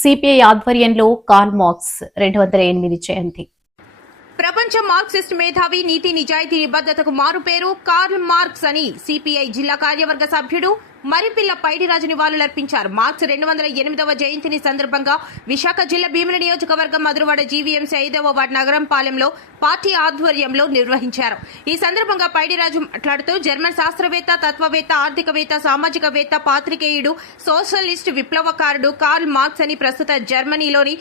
CPI ఆధ్వర్యంలో Karl Marx 208 జయంతి. ప్రపంచ Marxist మేధావి, నీతి నిజాయితీ నిబద్ధతకు మారుపేరు కార్ల్ మార్క్స్ అని సిపిఐ జిల్లా కార్యవర్గ సభ్యుడు మరిపిల్ల పైడిరాజు నివాళులర్పించారు. మార్క్స్ 208వ జయంతిని సందర్భంగా విశాఖ జిల్లా భీమిలి నియోజకవర్గం మధురవాడ జీవీఎంసీ 5వ వార్డు నగరంపాలెంలో పార్టీ ఆధ్వర్యంలో నిర్వహించారు. ఈ సందర్భంగా పైడిరాజు మాట్లాడుతూ జర్మన్ శాస్త్రవేత్త, తత్వవేత్త, ఆర్థికవేత్త, సామాజికవేత్త, పాత్రికేయుడు, సోషలిస్ట్ విప్లవకారుడు కార్ల్ మార్క్స్ అని ప్రస్తుత జర్మనీలోని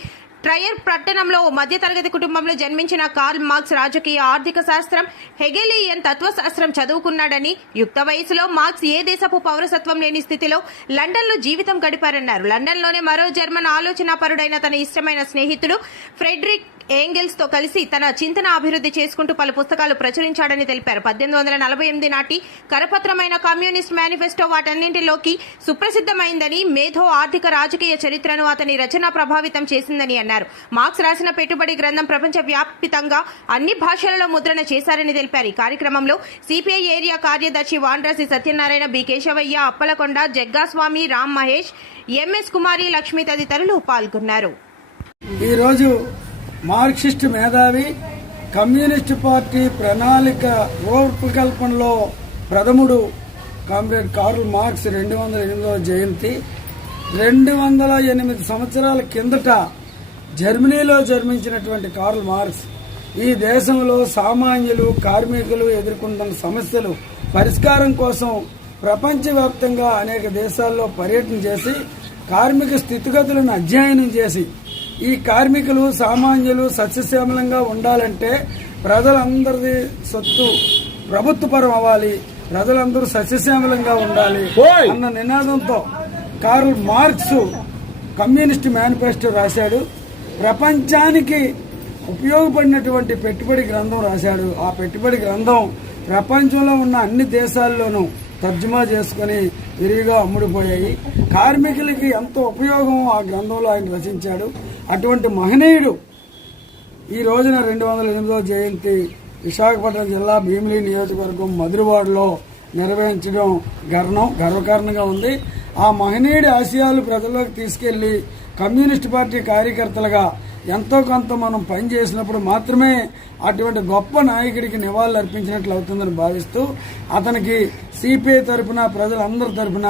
ట్రయర్ పట్టణంలో మధ్యతరగతి కుటుంబంలో జన్మించిన కార్ల్ మార్క్స్ రాజకీయ, ఆర్థిక శాస్త్రం, హెగెలియన్ తత్వశాస్త్రం చదువుకున్నాడని, యుక్త వయసులో మార్క్స్ ఏ దేశపు పౌరసత్వం లేని స్థితిలో లండన్లో జీవితం గడిపారన్నారు. లండన్లోనే మరో జర్మన్ ఆలోచనాపరుడైన తన ఇష్టమైన స్నేహితుడు ఫ్రెడరిక్ ఏంగెల్స్ తో కలిసి తన చింతన అభివృద్ధి చేసుకుంటూ పలు పుస్తకాలు ప్రచురించాడని తెలిపారు. 1848 నాటి కరపత్రమైన కమ్యూనిస్ట్ మేనిఫెస్టో వాటన్నింటిలోకి సుప్రసిద్ధమైందని, మేధో, ఆర్థిక, రాజకీయ చరిత్రను అతని రచన ప్రభావితం చేసిందని అన్నారు. మార్క్స్ రాసిన పెట్టుబడి గ్రంథం ప్రపంచ వ్యాప్తంగా అన్ని భాషలలో ముద్రణ చేశారని తెలిపారు. ఈ కార్యక్రమంలో సిపిఐ ఏరియా కార్యదర్శి వాండ్రాసి సత్యనారాయణ, బి కేశవయ్య, అప్పలకొండ, జగ్గాస్వామి, రామ్ మహేష్, ఎంఎస్ కుమారి, లక్ష్మి తదితరులు పాల్గొన్నారు. మార్క్సిస్ట్ మేధావి, కమ్యూనిస్టు పార్టీ ప్రణాళిక రూపకల్పనలో ప్రథముడు కామ్రేడ్ కార్ల్ మార్క్స్ 208వ జయంతి. 208 సంవత్సరాల కిందట జర్మనీలో జన్మించినటువంటి కార్ల్ మార్క్స్ ఈ దేశంలో సామాన్యులు, కార్మికులు ఎదుర్కొంటున్న సమస్యలు పరిష్కారం కోసం ప్రపంచవ్యాప్తంగా అనేక దేశాల్లో పర్యటన చేసి కార్మిక స్థితిగతులను అధ్యయనం చేసి ఈ కార్మికులు, సామాన్యులు సస్యశ్యామలంగా ఉండాలంటే ప్రజలందరిది సొత్తు ప్రభుత్వపరం అవ్వాలి, ప్రజలందరూ సస్యశ్యామలంగా ఉండాలి అన్న నినాదంతో కార్ల్ మార్క్స్ కమ్యూనిస్ట్ మేనిఫెస్టో రాశాడు. ప్రపంచానికి ఉపయోగపడినటువంటి పెట్టుబడి గ్రంథం రాశాడు. ఆ పెట్టుబడి గ్రంథం ప్రపంచంలో ఉన్న అన్ని దేశాల్లోనూ తర్జుమా చేసుకుని విరివిగా అమ్ముడుపోయాయి. కార్మికులకి ఎంతో ఉపయోగం ఆ గ్రంథంలో ఆయన రచించాడు. అటువంటి మహనీయుడు ఈ రోజున 208వ జయంతి విశాఖపట్నం జిల్లా భీమిలి నియోజకవర్గం మధురవాడలో నిర్వహించడం గర్వకారణంగా ఉంది. ఆ మహనీయుడి ఆశయాలు ప్రజల్లోకి తీసుకెళ్లి కమ్యూనిస్ట్ పార్టీ కార్యకర్తలుగా ఎంతో కొంత మనం పనిచేసినప్పుడు మాత్రమే అటువంటి గొప్ప నాయకుడికి నివాళులు అర్పించినట్లు అవుతుందని భావిస్తూ అతనికి సిపిఐ తరఫున, ప్రజలందరి తరఫున